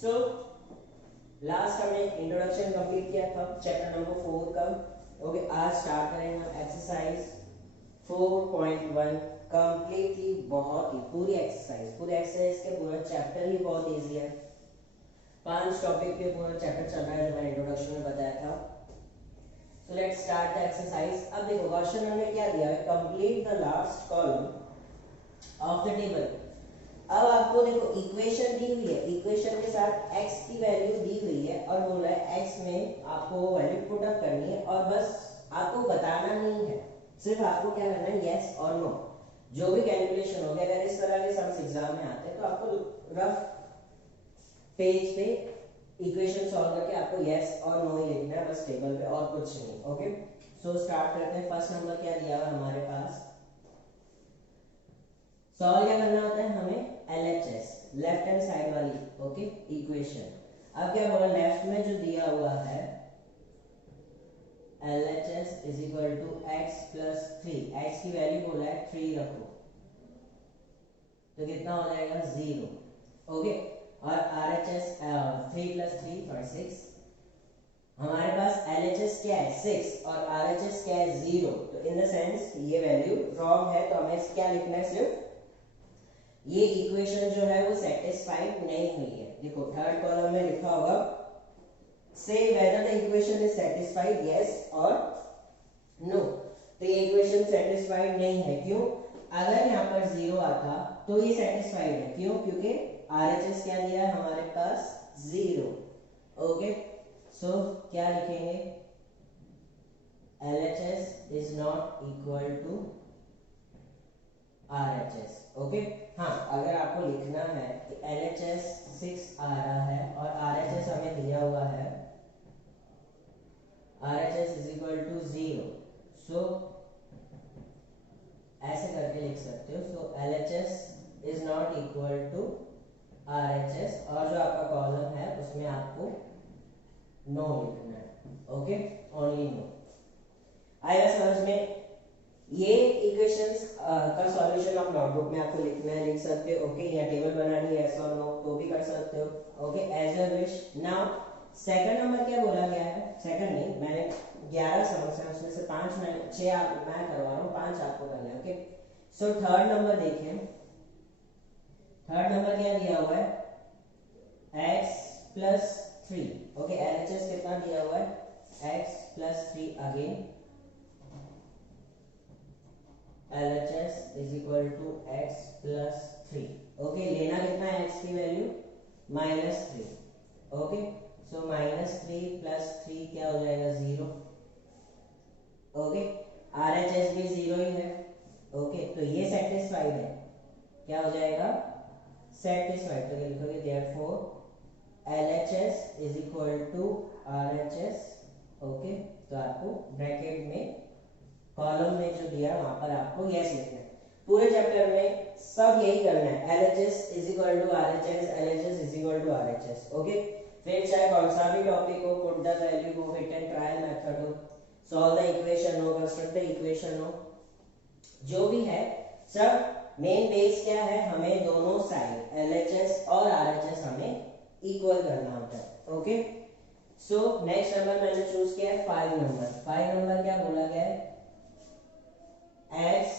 So last हमने introduction complete किया था चैप्टर नंबर 4 का। ओके, आज स्टार्ट करेंगे हम एक्सरसाइज 4.1 कंप्लीटली। बहुत ही पूरी एक्सरसाइज के पूरा चैप्टर ही बहुत इजी है। 5 टॉपिक पे पूरा चैप्टर चल रहा है जो मैंने इंट्रोडक्शन में बताया था। So let's start the exercise. अब देखो क्वेश्चन हमें क्या दिया है, complete the last column of the table. अब आपको देखो इक्वेशन दी हुई है, इक्वेशन के साथ x की वैल्यू दी हुई है और बोल रहा है x में आपको वो वैल्यू पुट अप करनी है और बस आपको बताना नहीं है, सिर्फ आपको क्या करना है यस और नो। जो भी कैलकुलेशन होगा, अगर इस तरह के सम्स एग्जाम में आते हैं तो आपको रफ पेज पे इक्वेशन सॉल्व करके आपको यस और नो ही लिखना है बस टेबल पे, और कुछ नहीं। ओके, सो स्टार्ट करते हैं। फर्स्ट नंबर क्या दिया हुआ हमारे पास, सॉल्व क्या करना होता है हमें LHS लेफ्ट हैंड साइड वाली ओके इक्वेशन। अब क्या बोला, लेफ्ट में जो दिया हुआ है LHS is equal to x plus 3, x की वैल्यू बोला है 3 रखो तो कितना हो जाएगा 0। ओके, और RHS 3 प्लस 3 6। हमारे पास LHS क्या है 6 और RHS क्या है 0, तो इन द सेंस ये वैल्यू रॉन्ग है, तो हमें क्या लिखना है, सिर्फ ये इक्वेशन जो है वो सेटिस्फाइड नहीं हुई है। देखो थर्ड कॉलम में लिखा होगा से whether the equation is satisfied yes और नो, तो ये इक्वेशन सेटिस्फाइड नहीं है। क्यों? अगर यहाँ पर 0 आता तो ये सेटिस्फाइड है। क्यों? क्योंकि RHS क्या दिया है हमारे पास 0। ओके, सो क्या लिखेंगे, LHS is not equal to RHS। Okay, हाँ अगर आपको लिखना है कि LHS 6 आ रहा है और RHS हमें दिया हुआ है RHS is equal to 0, so ऐसे करके लिख सकते हो। So LHS is not equal to RHS और जो आपका कॉलम है उसमें आपको नो लिखना है। Okay, only no. आएगा समझ में? ये इक्वेशंस का सॉल्यूशन आप नोटबुक में आपको लिखना है, लिख सकते हो। ओके, या टेबल बनानी है यस और नो तो भी कर सकते हो। Okay, as your wish. Now second number क्या बोला गया है, सेकंड नहीं, मैंने 11 समस्या उसमें से 5 मैं 6 आप मैं करवा रहा हूँ, 5 आपको करना है। ओके, सो थर्ड नंबर देखें, थर्ड नंबर क्या दिया हुआ है x प्लस 3। ओके, LHS कितना दिया हुआ है x plus 3, again LHS is equal to x plus 3। Okay, लेना कितना है x की वैल्यू -3। ओके, सो -3 प्लस 3 क्या हो जाएगा 0। ओके, RHS भी 0 ही है। ओके, तो ये सेटिस्फाइड है, क्या हो जाएगा सेटिस्फाइड, तो लिखोगे therefore LHS is equal to RHS। Okay, तो आपको ब्रैकेट में कॉलम में जो दिया वहां पर आपको यस लिखना है। पूरे चैप्टर में सब यही करना है, LHS is equal to RHS, LHS is equal to RHS। Okay, फिर चाहे कौन सा भी टॉपिक हो, पुट द वैल्यू हो, हिट एंड ट्रायल मेथड हो, सॉल्व द इक्वेशन हो, कंस्ट्रक्ट द इक्वेशन हो, जो भी है सब मेन बेस क्या है, हमें दोनों साइड LHS और RHS हमें इक्वल करना होता है। ओके, सो नेक्स्ट नंबर मैंने चूज किया है 5 नंबर। 5 नंबर क्या बोला गया है, x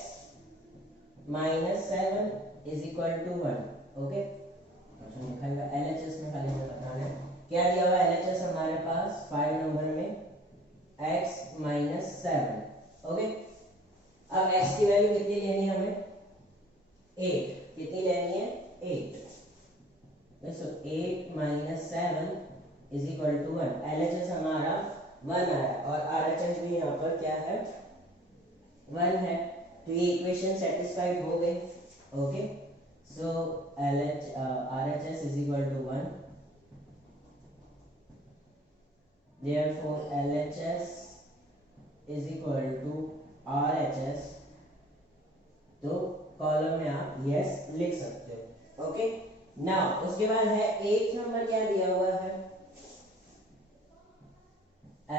minus 7 is equal to 1। Okay, LHS में खाली बताना है क्या दिया हुआ है LHS हमारे पास 5 नंबर में x minus 7। ओके, अब x की वैल्यू कितनी लेनी है हमें 8, कितनी लेनी है 8। सो 8 minus 7 is equal to 1। LHS हमारा 1 आया और RHS भी यहाँ पर क्या है 1 है, तो ये इक्वेशन सेटिस्फाइड हो गई। Okay, so RHS is equal to 1, therefore LHS is equal to RHS, तो कॉलम में आप यस लिख सकते हो। ओके, नाउ उसके बाद है 8 नंबर क्या दिया हुआ है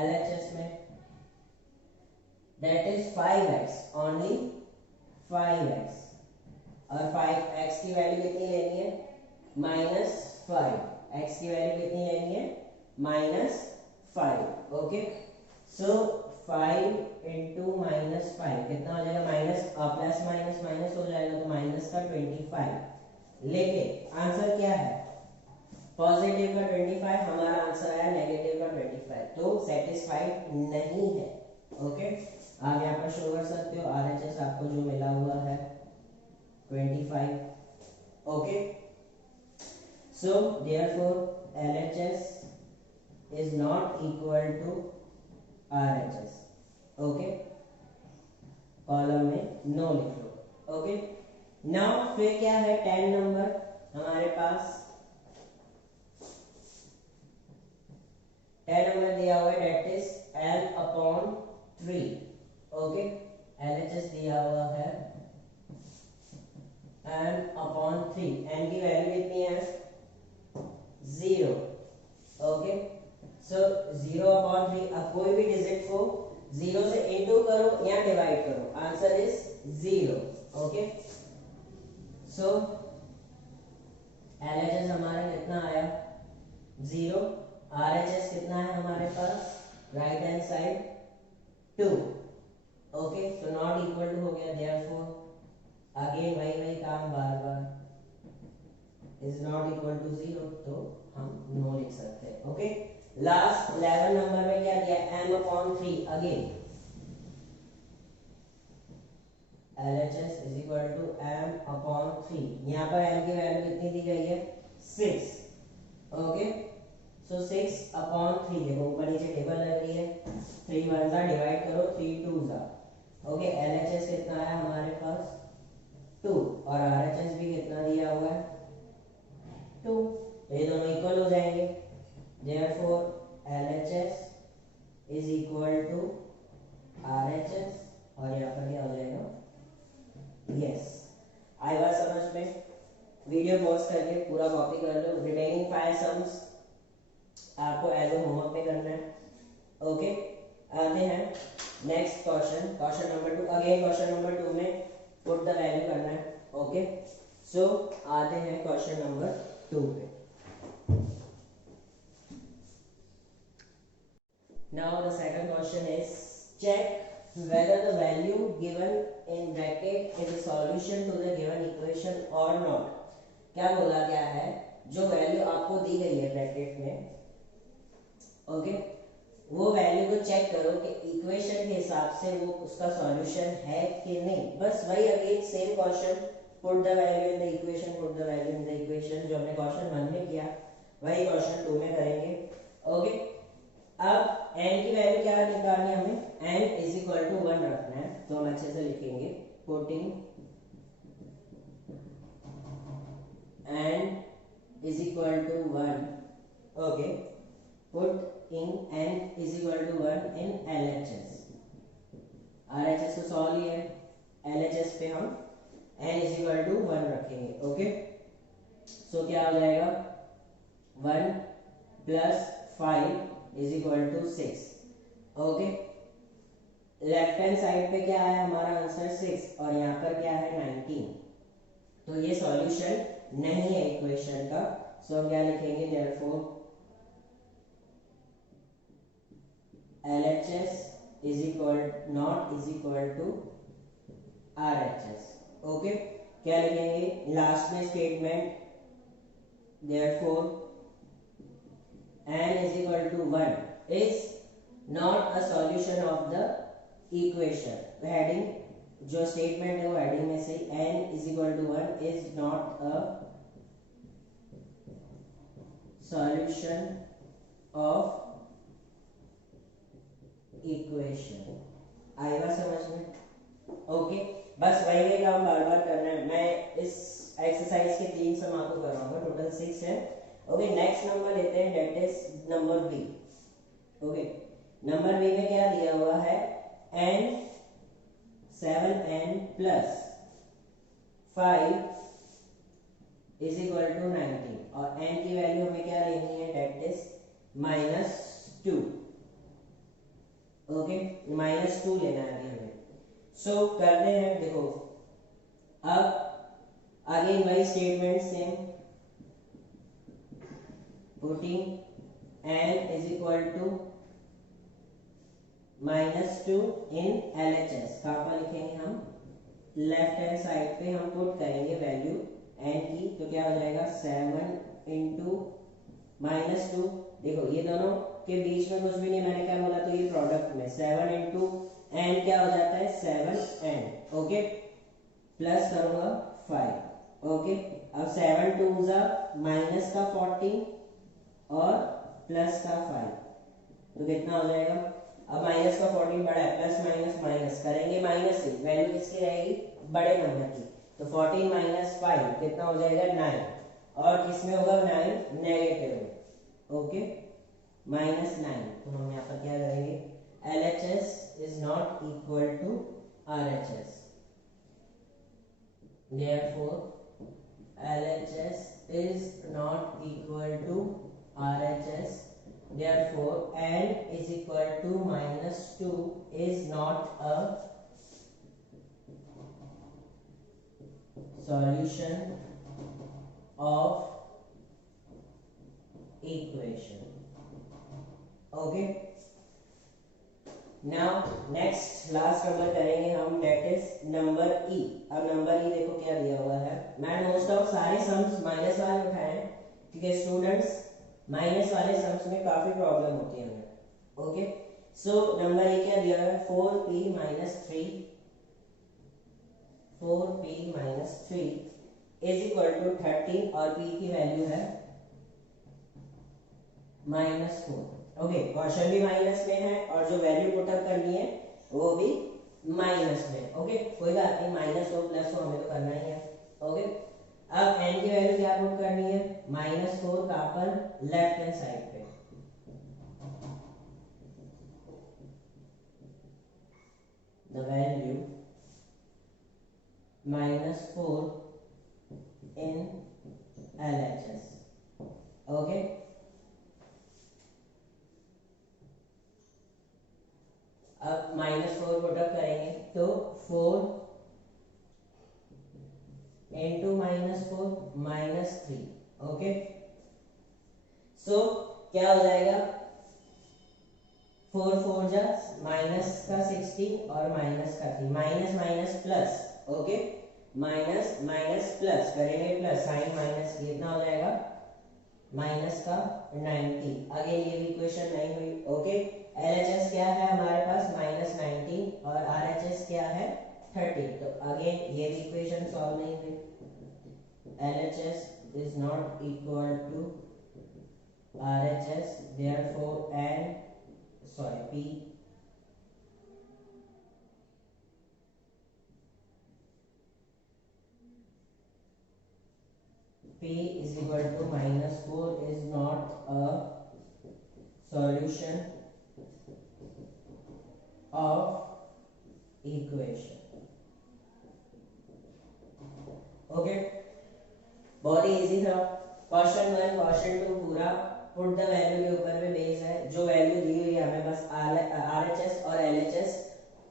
LHS में, that is 5x, only 5x, और 5x की वैल्यू कितनी लेनी है -5। x की वैल्यू कितनी लेनी है -5। ओके, सो 5 इंटू -5 कितना हो जाएगा, माइनस प्लस माइनस माइनस हो जाएगा तो माइनस का 25। लेकिन आंसर क्या है, पॉजिटिव का 25, हमारा आंसर आया नेगेटिव का 25, तो सेटिस्फाइड नहीं है। ओके, आप यहाँ पर शो कर सकते हो RHS आपको जो मिला हुआ है 25। Okay, so therefore LHS is not equal to RHS। Okay, column में नो लिख लो। ओके, नाउ फिर क्या है 10 नंबर हमारे पास, 10 नंबर दिया हुआ है that is L/3। Okay, LHS दिया हुआ है L/3, n की वैल्यू कितनी है 0। ओके, सो 0/3, अब कोई भी डिजिट को 0 से इनटू करो या डिवाइड करो, answer is 0। Okay, so LHS हमारा कितना आया 0, RHS कितना है हमारे पास राइट हैंड साइड 2। ओके, तो नॉट इक्वल टू हो गया, देयरफॉर अगेन वही काम बार बार, इज नॉट इक्वल टू 0, तो हम नो लिख सकते हैं। ओके, लास्ट 11 नंबर में क्या दिया M/3, again LHS is equal to M/3, यहाँ पर M की वैल्यू कितनी दी गई है 6। ओके, सो 6/3, देखो ऊपर नीचे टेबल लग रही है, 3 1 जा डिवाइड करो 3 2 जा। ओके, LHS कितना आया हमारे पास 2 और RHS भी कितना दिया हुआ है 2, ये दोनों इक्वल हो जाएंगे, therefore LHS is equal to RHS, और यहाँ पर क्या हो जाएगा, यस। आई बात समझ में, वीडियो पॉज करके पूरा कॉपी कर लो, रिमेनिंग 5 सम्स आपको एज ए होमवर्क में करना है। ओके, आते हैं next question, question number 2। Again question number 2 में पुट द वैल्यू करना है। ओके, सो आते हैं क्वेश्चन नंबर 2 पे। Now the second question is check whether the value given in bracket is a solution to the given equation or not। क्या बोला गया है, जो वैल्यू आपको दी गई है ब्रैकेट में, ओके, वो वैल्यू को चेक करो कि इक्वेशन के हिसाब से वो उसका सॉल्यूशन है कि नहीं। बस वही again same question, put the value in the equation, put the value in the equation, जो हमने क्वेश्चन 1 में किया वही क्वेश्चन 2 में करेंगे। ओके, अब n की वैल्यू क्या निकालनी है हमें, n इज इक्वल टू 1 रखना है, तो हम अच्छे से लिखेंगे putting n is equal to 1। Okay, put in n is equal to 1 in LHS, RHS तो सॉल्व ही है, LHS पे हम n इज इक्वल टू 1 रखेंगे। ओके, सो क्या हो जाएगा 1 plus 5 is equal to 6। Okay, left hand side पे क्या है हमारा आंसर 6 और यहाँ पर क्या है 19, तो ये सॉल्यूशन नहीं है इक्वेशन का। सो हम क्या लिखेंगे, therefore LHS is equal not is equal to RHS। Okay, क्या लिखेंगे लास्ट में statement, therefore n is equal to 1 is not a solution of the equation। Heading जो स्टेटमेंट है वो हेडिंग में से n is equal to 1 is not a solution of equation। आएगा समझ में? ओके, बस वही काम बार बार करना है। मैं इस एक्सरसाइज के 3 सम आपको कराऊंगा, टोटल 6 है। ओके, नेक्स्ट नंबर लेते हैं, that is number B. Okay, number B में क्या दिया हुआ है, n 7n plus 5 is equal to 19 और n की वैल्यू हमें क्या लेनी है, डेट इज -2। ओके, -2 लेना है हमें। सो करते हैं, देखो अब आगे वही statement same, putting n is equal to -2 in LHS। कहाँ पर लिखेंगे हम, लेफ्ट हैंड साइड पे हम पुट करेंगे वैल्यू n की, तो क्या हो जाएगा 7 इंटू -2। देखो ये दोनों के बीच में कुछ भी नहीं, मैंने क्या बोला, तो ये प्रोडक्ट में 7 इंटू n क्या हो जाता है 7n। ओके, प्लस करूंगा 5। ओके, अब 7 2 जा माइनस का 14 और प्लस का 5, तो कितना हो जाएगा। अब माइनस का 14 बड़ा है, प्लस माइनस माइनस करेंगे माइनस ही, वैल्यू किसकी रहेगी, बड़े नंबर की, तो 14 माइनस 5 कितना हो जाएगा 9, और किसमें होगा 9 नेगेटिव में। ओके, -9, तो हम यहाँ पर क्या करेंगे, LHS is not equal to RHS, therefore LHS is not equal to RHS, therefore n is equal to -2 is not a solution of equation। okay, now next last number करेंगे हम, that is number E। अब number E देखो क्या दिया हुआ है, मैं most of सारे सम्स माइनस वाले उठाए हैं क्योंकि स्टूडेंट्स माइनस वाले सम्स में काफी प्रॉब्लम होती है हमें। ओके, सो नंबर ए क्या दिया है 4p - 3 इज इक्वल टू 13 और p की वैल्यू है -4। ओके, क्वेश्चन भी माइनस में है और जो वैल्यू पुटअप करनी है वो भी माइनस में। ओके, कोई बात नहीं, माइनस हो प्लस हो हमें तो करना ही है। ओके, अब n की वैल्यू क्या पुट करनी है, -4 कहाँ पर, लेफ्ट हैंड साइड पे। The value -4 in LHS। Okay, अब -4 पुटअप करेंगे तो 4 इंटू -4 -3। ओके, सो क्या हो जाएगा, 4 4 जा माइनस का 16 और माइनस का 3, minus minus plus. Okay, minus minus plus करेंगे, प्लस साइन माइनस कितना हो जाएगा माइनस का 90। अगेन ये भी इक्वेशन नहीं हुई। ओके, LHS क्या है हमारे पास -19 और RHS क्या है 30, तो अगेन ये भी इक्वेशन सॉल्व नहीं हुई। LHS is not equal to RHS, therefore P is equal to -4 is not a solution of equation। Okay, बहुत ही इजी था। क्वेश्चन 1 क्वेश्चन 2 पूरा पुट द वैल्यू के ऊपर में बेस है, जो वैल्यू दी हुई है हमें बस RHS और LHS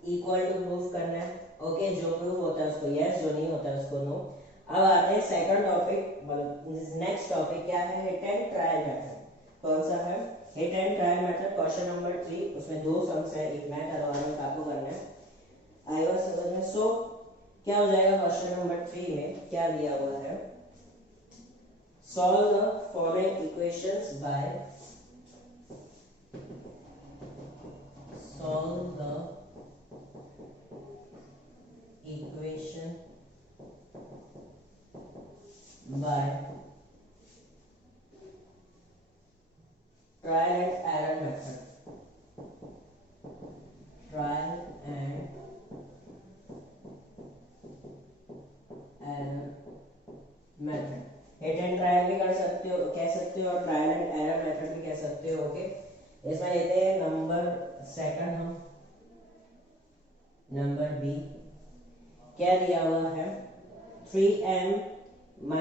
इक्वल टू प्रूफ करना है। ओके, जो प्रूफ होता है उसको यस, जो नहीं होता है उसको नो। अब आते हैं सेकंड टॉपिक, नेक्स्ट टॉपिक क्या है, हिट एंड ट्रायल मेथड। कौन सा है, hit and trial method, question number 3। उसमें 2 सम्स है, एक मैं करवा रहा हूँ, आपको करना है, आएगा समझ में। सो क्या हो जाएगा, क्वेश्चन नंबर 3 में क्या दिया हुआ है, solve the following equations by solve the equation by trial and error method, trial and error method। Hit and trial भी कर सकते हो, कह सकते हो, और ट्रायल एंड एरर मेथड भी कह सकते हो। ओके, इसमें लेते हैं नंबर सेकंड हम, नंबर बी। क्या दिया हुआ है, 3m -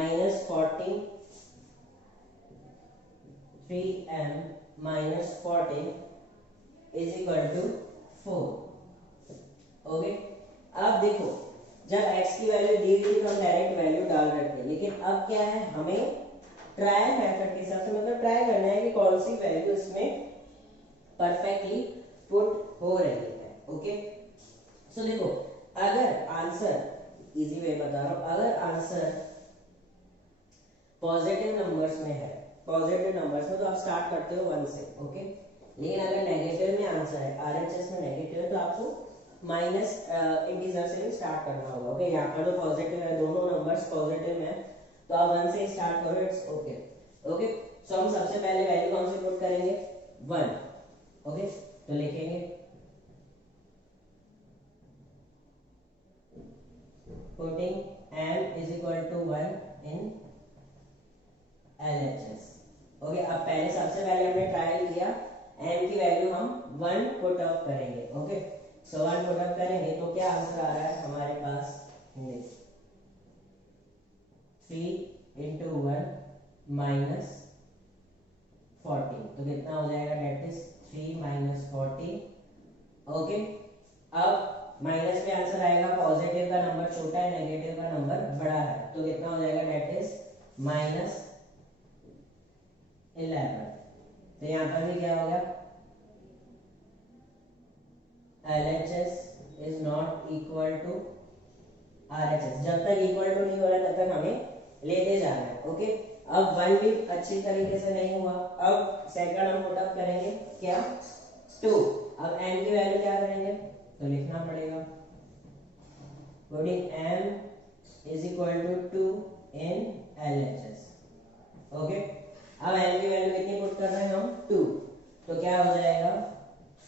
14 is equal to 4। Okay, अब देखो जब x की वैल्यू दी गई तो हम डायरेक्ट वैल्यू डाल रहे थे, लेकिन अब क्या है, हमें ट्रायल मेथड के हिसाब से, मतलब ट्राई करना है कि कौन सी वैल्यू इसमें परफेक्टली पुट हो रही है। ओके, सो देखो, अगर आंसर, इजी वे बता रहा हूं, अगर आंसर पॉजिटिव नंबर्स में है, पॉजिटिव नंबर्स में, तो आप स्टार्ट करते हो 1 से। ओके, लेकिन अगर नेगेटिव में आंसर है, आरएचएस में नेगेटिव है, तो आपको माइनस इंटीजर से भी स्टार्ट करना होगा। ओके, यहाँ पर तो पॉजिटिव है, दोनों नंबर्स पॉजिटिव में है, तो आप 1 से स्टार्ट करो, इट्स ओके। ओके, सो हम सबसे पहले वैल्यू कौन सी पुट करेंगे? 1। ओके, तो लिखेंगे putting m is equal to 1 in LHS। Okay, अब पहले सबसे पहले हमने ट्रायल किया, m की वैल्यू हम 1 पुट अप करेंगे। ओके, सो 1 पुट अप करेंगे तो क्या आंसर आ रहा है हमारे पास? 3 इंटू 1 माइनस 14, तो कितना हो जाएगा? That is 3 minus 14। ओके, अब माइनस में आंसर आएगा, पॉजिटिव का नंबर छोटा है, नेगेटिव का नंबर बड़ा है, तो कितना हो जाएगा? That is minus 11। तो यहाँ पर भी क्या हो गया? LHS is not equal to RHS। जब तक इक्वल टू नहीं हो रहा तब तक हमें लेते जाना है। ओके, अब 1 भी अच्छी तरीके से नहीं हुआ, अब सेकंड हम पुट अप करेंगे, क्या? 2। अब m की वैल्यू क्या करेंगे? तो लिखना पड़ेगा putting m is equal to 2 in LHS। Okay, अब m की वैल्यू कितनी पुट कर रहे हैं हम? 2, तो क्या हो जाएगा?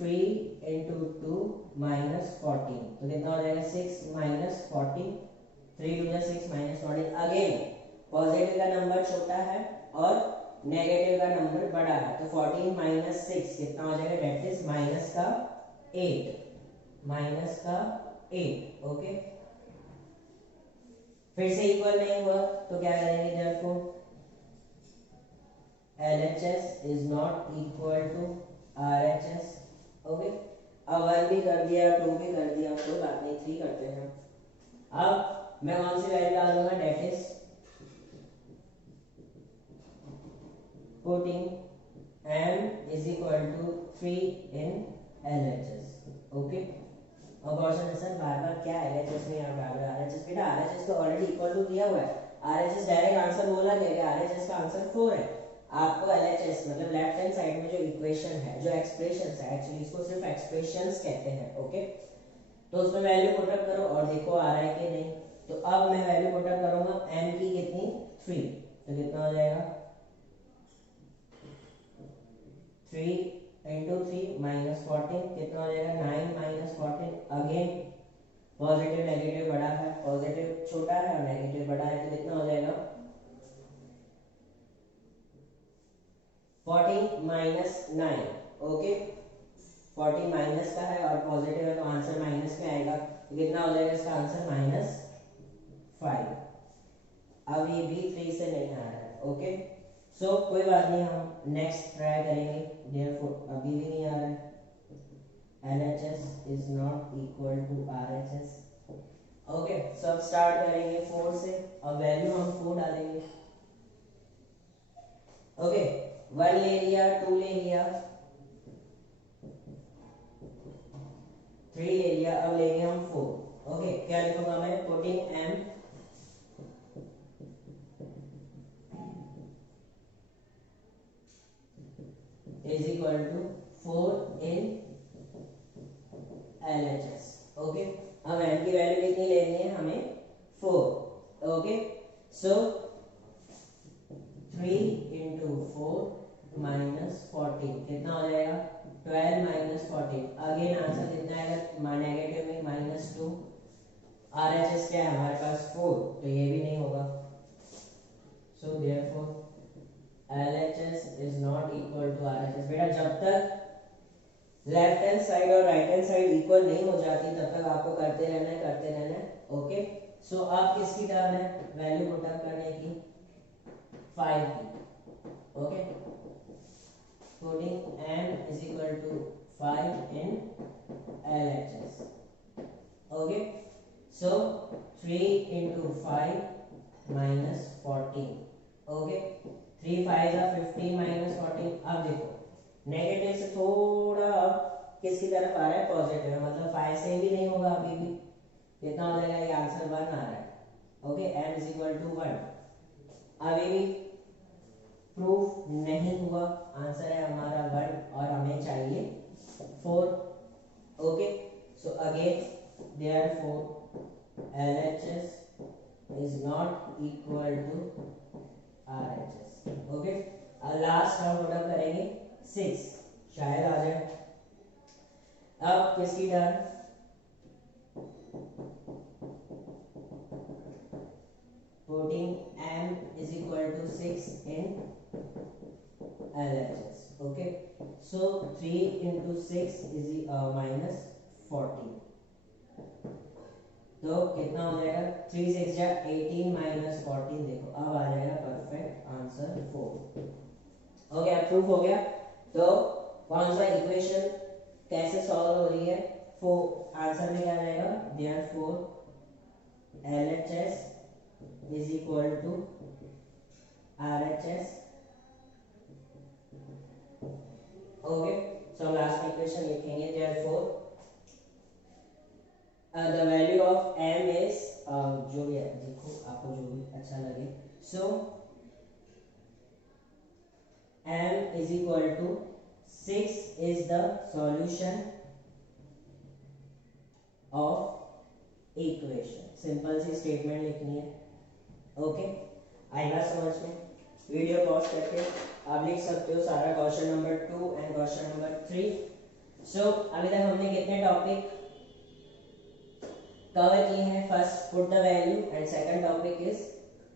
3 इंटू 2 माइनस 14, तो कितना हो जाएगा? 6 minus 14, 3 two 6 minus 14। Again positive का नंबर छोटा है और नेगेटिव का नंबर बड़ा है, तो 14 माइनस 6 कितना हो जाएगा? डेट इज माइनस का 8, माइनस का 8। ओके, फिर से इक्वल नहीं हुआ तो क्या करेंगे? Therefore LHS is not equal to RHS। Okay, अब 1 भी कर दिया, 2 भी कर दिया, कोई बात नहीं, 3 करते हैं। अब मैं कौन सी वैल्यू डालूंगा? That is putting m is equal to 3 in LHS। Okay, और क्वेश्चन है सर बार बार क्या LHS में यहाँ डाल रहे हैं? RHS, बेटा RHS तो ऑलरेडी इक्वल टू दिया हुआ है, RHS डायरेक्ट आंसर बोला गया कि RHS का आंसर 4 है। आपको LHS मतलब लेफ्ट हैंड साइड में जो इक्वेशन है, जो एक्सप्रेशंस है, एक्चुअली इसको सिर्फ एक्सप्रेशंस कहते हैं। ओके, तो उसमें वैल्यू पुट अप करो और देखो आ रहा है कि नहीं। तो अब मैं वैल्यू पुट अप करूंगा, m की कितनी? 3, तो कितना हो जाएगा? 3 इंटू 3 माइनस 14, कितना हो जाएगा? 9 माइनस 14। अगेन पॉजिटिव नेगेटिव बड़ा है, पॉजिटिव छोटा है और नेगेटिव बड़ा है, तो कितना हो जाएगा? 14 माइनस 9। ओके, 14 माइनस का है और पॉजिटिव है, तो आंसर माइनस में आएगा, तो कितना हो जाएगा इसका आंसर? माइनस 5। अब ये भी 3 से नहीं आ रहा है। ओके, सो कोई बात नहीं, हम नेक्स्ट ट्राई करेंगे। देयरफॉर अभी भी नहीं आ रहा है, LHS is not equal to RHS। Okay, so अब स्टार्ट करेंगे 4 से। अब वैल्यू हम 4 डालेंगे। ओके, 1 ले लिया, 2 ले लिया, 3 ले लिया, अब लेंगे हम 4। ओके, क्या लिखूंगा मैं? Putting m is equal to 4 in LHS। Okay, अब m की वैल्यू कितनी लेनी है हमें? 4। ओके, सो 3 इंटू 4 माइनस 14, कितना हो जाएगा? 12 माइनस 14। अगेन आंसर कितना आएगा? नेगेटिव में माइनस 2। RHS क्या है हमारे पास? 4, तो ये भी नहीं होगा। So therefore LHS is not equal to RHS। बेटा जब तक लेफ्ट हैंड साइड और राइट हैंड साइड इक्वल नहीं हो जाती तब तक आपको करते रहना है, करते रहना है। ओके, सो अब किसकी टर्न है वैल्यू पुट अप करने की? 5 की। Okay, putting m is equal to 5 in LHS। Okay, so 3 into 5 minus 14। Okay, 3 3 5 जा 15 माइनस 14। अब देखो नेगेटिव से थोड़ा किसकी तरफ आ रहा है, पॉजिटिव है, मतलब 5 से भी नहीं होगा अभी भी, कितना हो जाएगा, ये आंसर 1 आ रहा है। Okay, m is equal to 1। अभी भी प्रूफ नहीं हुआ, आंसर है हमारा 1 और हमें चाहिए 4। Okay, so again therefore LHS is not equal to RHS। Okay, अब लास्ट हम पुट अप करेंगे 6, शायद आ जाए। अब किसकी turn, putting m is equal to 6 in LHS। okay, so 3 into 6 is minus 14, तो कितना हो जाएगा, 3 6 जा 18 माइनस 14, देखो अब आ जाएगा परफेक्ट आंसर 4। हो गया, प्रूफ हो गया। तो कौन सा इक्वेशन कैसे सॉल्व हो रही है, 4 आंसर में क्या आ जाएगा, therefore LHS is equal to RHS। Okay, so last equation लिखेंगे, therefore the value of m is जो भी है, देखो आपको जो भी अच्छा लगे, so m is equal to 6 is the solution of equation। Simple सी स्टेटमेंट लिखनी है। ओके, आएगा समझ में, वीडियो पॉज करके आप लिख सकते हो सारा question number 2 and question number 3। सो अभी तक हमने कितने टॉपिक कवर किए हैं, first put the value and second topic is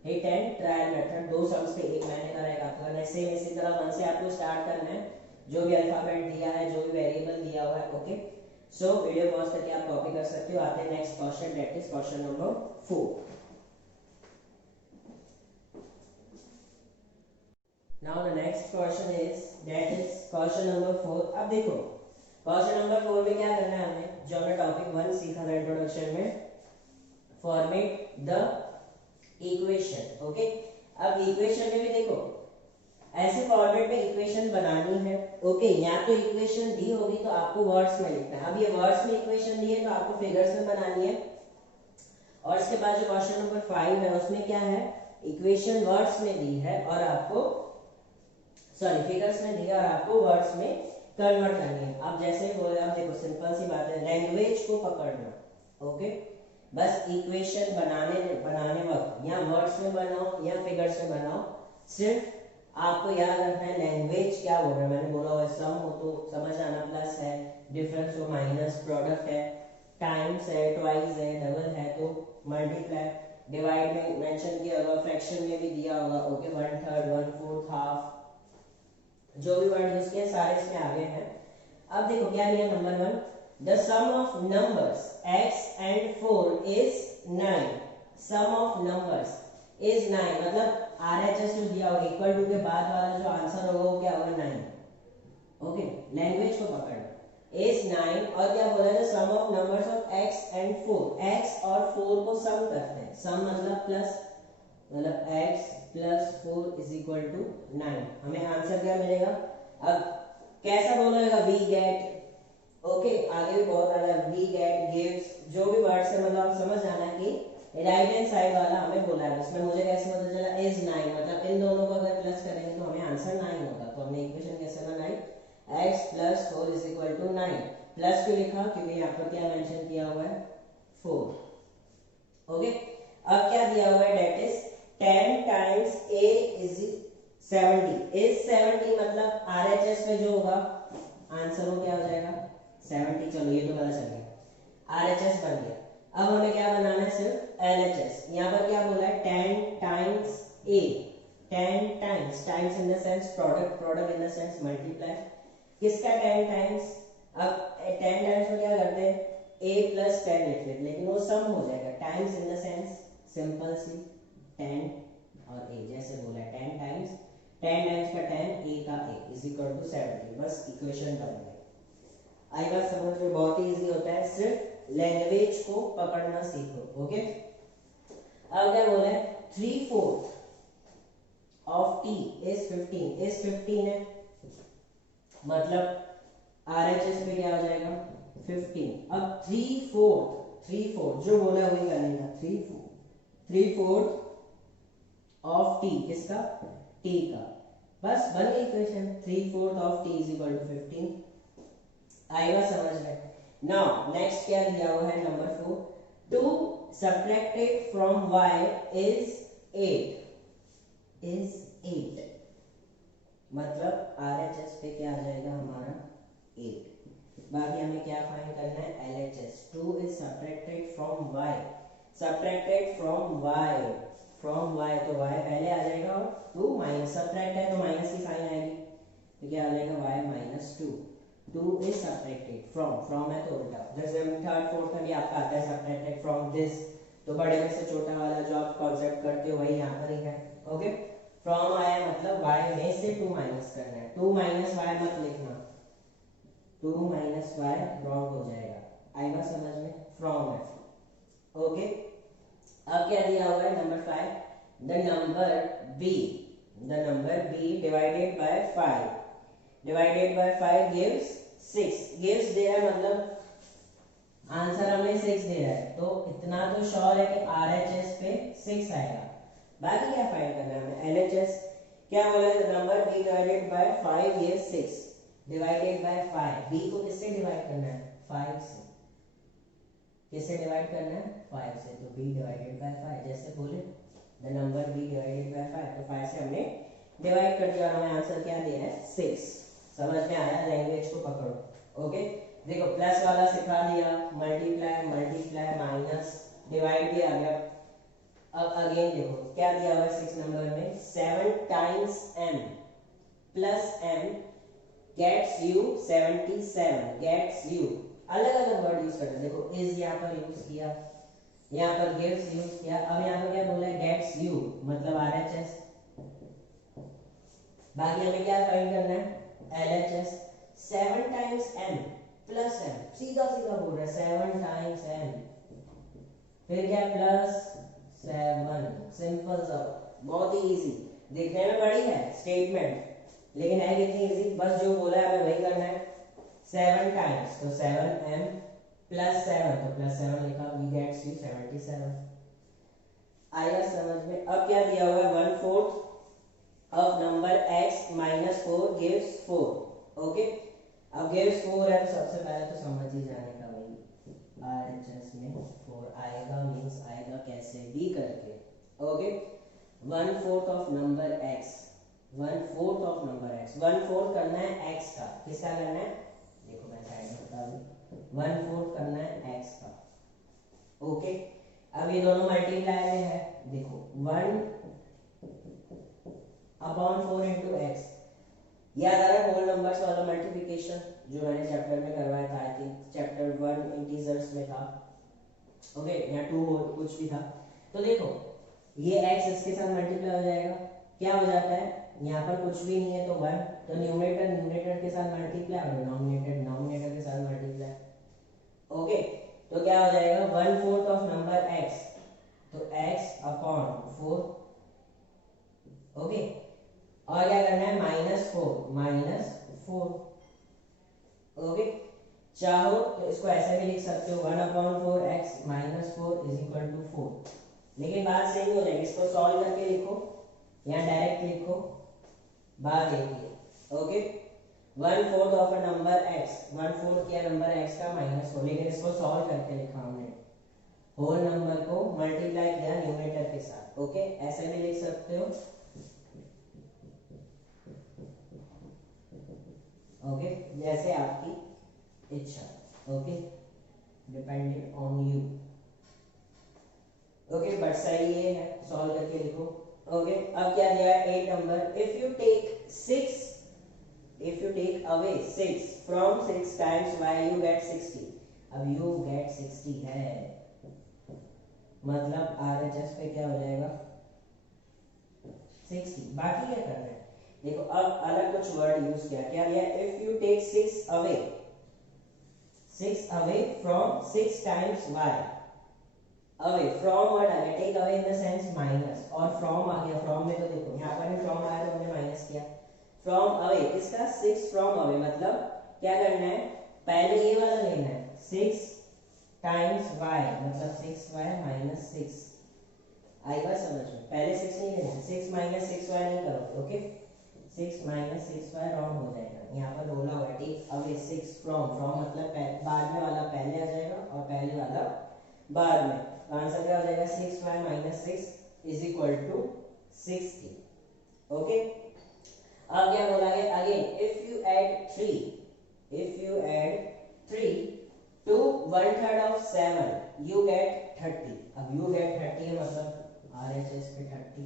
hit and trial method. 2 sums पे एक मैंने करा है, आपको करना है सेम इसी तरह 1 से आपको स्टार्ट करना है, जो भी अल्फाबेट दिया है, जो भी वेरिएबल दिया हुआ है। ओके, सो वीडियो पॉज करके आप कॉपी कर सकते हो। आते हैं next question, that is question number 4। Now the next question is that is question number 4। अब देखो क्वेश्चन नंबर 4 में क्या करना है हमें, जो हमने टॉपिक 1 सीखा था इंट्रोडक्शन में, फॉर्मेट द इक्वेशन। ओके, अब इक्वेशन में भी देखो ऐसे फॉर्मेट में इक्वेशन बनानी है। ओके, या तो इक्वेशन दी होगी तो आपको वर्ड्स में लिखना है। अब ये वर्ड्स में इक्वेशन दी है तो आपको फिगर्स में बनानी है। और इसके बाद जो क्वेश्चन नंबर 5 है उसमें क्या है, इक्वेशन वर्ड्स में दी है और आपको फिगर्स में दी है और आपको वर्ड्स में कन्वर्ट करनी है। अब जैसे बोले, अब देखो सिंपल सी बात है, लैंग्वेज को पकड़ना। ओके, बस इक्वेशन बनाने वक्त या वर्ड्स में बनाओ या फिगर्स में बनाओ, सिर्फ आपको याद रखना है लैंग्वेज क्या बोल रहा है। मैंने बोला हुआ सम हो तो समझ आना, प्लस है, डिफरेंस हो माइनस, प्रोडक्ट है, टाइम्स है, ट्वाइस है, डबल है तो मल्टीप्लाई, डिवाइड में मेंशन किया होगा, फ्रैक्शन में भी दिया होगा। ओके, 1/3 1/4 हाफ, जो भी वर्ड यूज किए सारे इसमें आ गए हैं। अब देखो क्या दिया, number 1, the sum of numbers x and 4 is 9। Sum of numbers is 9, मतलब RHS जो दिया होगा इक्वल टू के बाद वाला जो आंसर होगा वो क्या होगा, 9। ओके, लैंग्वेज को पकड़ना, इज 9 और क्या बोला है, sum of numbers of x and 4। x और 4 को सम करते हैं, सम मतलब प्लस, मतलब x plus 4 is equal to 9। हमें आंसर क्या मिलेगा। अब कैसा बोला होगा, वी गेट। ओके, आगे भी बहुत आ रहा है, वी गेट, गिव्स, जो भी वर्ड्स है, मतलब आप समझ आना कि राइट हैंड साइड वाला हमें बोला है। उसमें मुझे कैसे पता चला, इज 9, मतलब इन दोनों को अगर प्लस करेंगे तो हमें आंसर 9 होगा। तो हमने इक्वेशन कैसे बनाई, x plus 4 is equal to 9। Plus क्यों लिखा, क्योंकि यहाँ पर क्या मेंशन किया हुआ है, 4। ओके, अब क्या दिया हुआ है, that is 10 times a is 70। Is 70 मतलब RHS में जो होगा आंसर वो क्या हो जाएगा, 70। चलो ये तो पता चल गया, RHS बन गया। अब हमें क्या बनाना है, सिर्फ LHS। यहाँ पर क्या बोला है, 10 times a, 10 times, times in the sense product, product in the sense multiply. किसका 10 टाइम्स, अब 10 टाइम्स में क्या करते हैं, a प्लस 10 लिख लेते, लेकिन वो सम हो जाएगा। Times in the sense simple सी 10 और a, जैसे बोला है 10 टाइम्स, 10 टाइम्स का 10, a का a इज इक्वल टू 70। बस इक्वेशन बन गई। आई बात समझ में, बहुत ही इजी होता है, सिर्फ लैंग्वेज को पकड़ना सीखो। ओके, अब क्या बोला है, 3/4 ऑफ टी इज 15, इज 15 है, मतलब RHS पे क्या हो जाएगा 15। अब 3/4 जो बोला वही करने का, 3/4 ऑफ टी, किसका, टी का, बस बन गई equation. 3/4 of T is equal to 15। आएगा समझ में। नाउ नेक्स्ट क्या दिया हुआ है number 4, 2 subtracted from y is 8, मतलब RHS पे क्या आ जाएगा हमारा 8। बाकी हमें क्या फाइंड करना है LHS। 2 is subtracted from y, from y तो y पहले आ जाएगा और 2 माइनस, सब्ट्रैक्ट है तो माइनस की साइन आएगी, तो क्या आ जाएगा y minus 2। 2 is subtracted from है तो उल्टा, जैसे हम थर्ड फोर्थ का भी आपका आता है subtracted from this, तो बड़े में से छोटा वाला जो आप कॉन्सेप्ट करते हो वही यहाँ पर ही है। ओके, फ्रॉम आया मतलब y में से 2 माइनस करना है, 2 माइनस y मत लिखना, 2 माइनस y रॉन्ग हो जाएगा, आएगा समझ में, फ्रॉम है। ओके, अब क्या दिया हुआ है number 5, the number b divided by 5 gives 6, gives दे रहा है मतलब आंसर हमें 6 दे रहा है, तो इतना तो श्योर है कि RHS पे 6 आएगा। बाकी क्या फाइंड करना है हमें LHS, क्या बोला है number b divided by 5 gives 6, divided by 5, b को किससे डिवाइड करना है 5 से, किससे डिवाइड करना है 5 से, तो b डिवाइडेड बाय 5, जैसे बोले the number b divided by 5, तो 5 से हमने डिवाइड कर दिया और हमें आंसर क्या दे रहा है 6। समझ में आया, लैंग्वेज को पकड़ो। ओके, देखो प्लस वाला सिखा दिया, मल्टीप्लाई माइनस डिवाइड भी आ गया। अब अगेन देखो क्या दिया हुआ है 6 नंबर में, 7 times m plus m gets you 77, gets you, अलग अलग वर्ड यूज करते हैं। देखो इज यहाँ पर यूज किया, यहाँ पर गेट्स यूज किया, अब यहाँ पर क्या बोला है गेट्स यू मतलब RHS। बाकी हमें क्या फाइंड करना है LHS। 7 times m plus m, सीधा बोल रहा है 7 टाइम्स m, फिर क्या प्लस 7, सिंपल सा, बहुत ही इजी, देखने में बड़ी है स्टेटमेंट लेकिन है कितनी इजी, बस जो बोला है हमें वही करना है। 7 टाइम्स तो 7m प्लस 7 तो प्लस 7 लिखा, वी गेट्स यू 77। आया समझ में। अब क्या दिया हुआ है 1/4 of number x minus 4 gives 4। Okay, अब gives 4 है तो सबसे पहले तो समझ ही जाने का वही RHS में 4 आएगा, मींस आएगा कैसे भी करके। ओके, 1/4 of number x, 1/4 करना है x का, किसका करना है, देखो मैं साइड में बता दूं, 1/4 करना है x का। ओके, अब ये दोनों मल्टीप्लाई में है, देखो 1/4 into x, याद आ रहा है होल नंबर्स वाला मल्टीप्लिकेशन जो मैंने चैप्टर में करवाया था, आई थिंक चैप्टर 1 इंटीजर्स में था। ओके, यहाँ 2 कुछ भी था, तो देखो ये x इसके साथ मल्टीप्लाई हो जाएगा, क्या हो जाता है यहाँ पर कुछ भी नहीं है तो 1, तो न्यूमरेटर के साथ मल्टीप्लाई और डिनोमिनेटर के साथ मल्टीप्लाई। ओके, तो क्या हो जाएगा 1/4 ऑफ नंबर x, तो x अपॉन 4। ओके, और क्या करना है -4। ओके, चाहो तो इसको ऐसे भी लिख सकते हो 1/4 x -4 इज इक्वल टू 4, लेकिन बात सही हो जाएगी, इसको सॉल्व करके लिखो या डायरेक्ट लिखो, बात देखिए। Okay, 1/4 of a number x, 1/4 किया नंबर x का -4, लेकिन इसको सॉल्व करके लिखा हमने, होल नंबर को मल्टीप्लाई किया न्यूमरेटर के साथ। ओके, ऐसे भी लिख सकते हो। ओके, जैसे आपकी इच्छा। Okay, depended on you. Okay, but सही ये है, सॉल्व करके लिखो। ओके, अब क्या दिया है 8 number, if you take away 6 from 6 times y you get 60। अब you get 60 है मतलब RHS पे क्या हो जाएगा 60। बाकी क्या करना है, देखो अब अलग कुछ वर्ड यूज किया, क्या दिया, if you take 6 away from 6 times y, away from word आ गया, take away in the sense minus, और फ्रॉम आ गया, फ्रॉम में तो देखो यहाँ पर फ्रॉम आया तो हमने माइनस किया, फ्रॉम अवे इसका 6 फ्रॉम अवे मतलब क्या करना है, पहले ये वाला लेना है 6 टाइम्स y मतलब 6y माइनस 6, आएगा समझ में, पहले 6 नहीं लेना, 6 माइनस 6y नहीं करोगे, ओके 6 माइनस 6y रॉन्ग हो जाएगा, यहाँ पर बोला हुआ है टेक अवे 6 फ्रॉम, फ्रॉम मतलब बाद में वाला पहले आ जाएगा और पहले वाला बाद में, तो आंसर क्या हो जाएगा 6y minus 6 is equal to 60, okay. अब क्या बोला गया again, if you add 3 to 1/3 of 7 you get 30, अब you get 30 है मतलब RHS पे 30,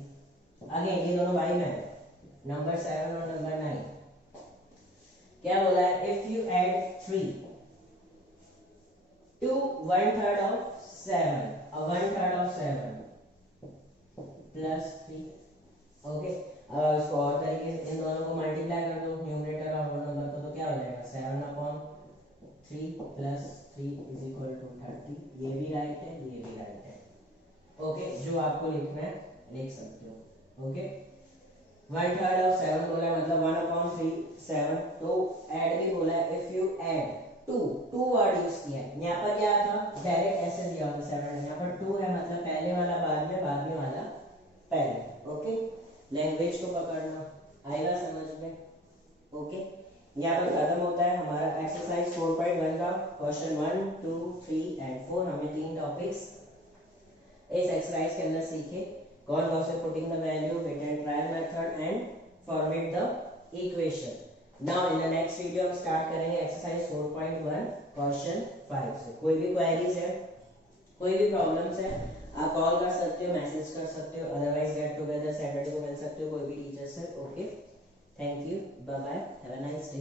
अगेन ये दोनों भाई में नंबर 7 और नंबर 9, क्या बोला है, if you add 3 to 1/3 of 7, 1/3 of 7 plus 3, okay. अब इसको और तरीके से इन दोनों को मल्टीप्लाई कर दो, न्यूमरेटर और होल नंबर को, तो क्या हो जाएगा 7/3 प्लस 3 इज इक्वल टू 30, ये भी राइट है ये भी राइट है, ओके। जो आपको लिखना है लिख सकते हो, ओके। 1/3 of 7 बोला मतलब 1/3 7, तो ऐड भी बोला है, if you add 2 word use किया है, यहाँ पर क्या था डायरेक्ट ऐसे दिया होता 7, यहाँ पर 2 है मतलब पहले वाला बाद में वाला पहले, ओके। लैंग्वेज को पकड़ना, आएगा समझ में, ओके। यहाँ पर खत्म होता है हमारा एक्सरसाइज 4.1 का क्वेश्चन 1, 2, 3 एंड 4, हमने 3 टॉपिक्स इस एक्सरसाइज के अंदर सीखे, कौन Gauss putting the value, fit and trial method and format the equation. Now in the next video हम स्टार्ट करेंगे एक्सरसाइज 4.1 क्वेश्चन 5 से। कोई भी क्वेरीज है, कोई भी प्रॉब्लम्स है, आप कॉल कर सकते हो, मैसेज कर सकते हो, अदरवाइज गेट टुगेदर सैटरडे को मिल सकते हो कोई भी टीचर से, okay. Thank you, bye bye, have a nice day.